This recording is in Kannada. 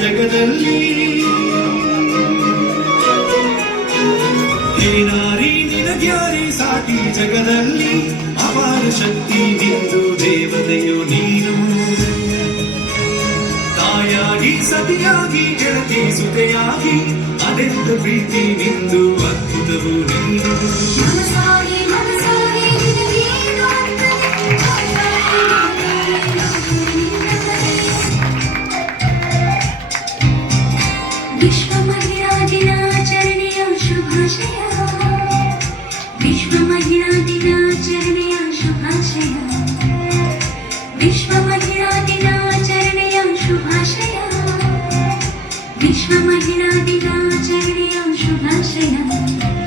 ಜಗದಲ್ಲಿ ನಾರಿ ನಿನಗ್ಯಾರಿ ಸಾಟಿ ಜಗದಲ್ಲಿ ಅಪಾರ ಶಕ್ತಿ ನಿಂದು ದೇವತೆಯು ನೀನು ತಾಯಾಗಿ ಸತಿಯಾಗಿ ಗೆಳತಿ ಸುತೆಯಾಗಿ ಅದೆಂತ ಪ್ರೀತಿ ನಿಂದು ಅದ್ಭುತವು ನೀನು विश्व महिला दिनाचरणेय शुभाशय विश्व महिला दिनाचरणेय शुभाशय विश्व महिला दिनाचरणेय शुभाशय विश्व महिला दिनाचरणेय शुभाशय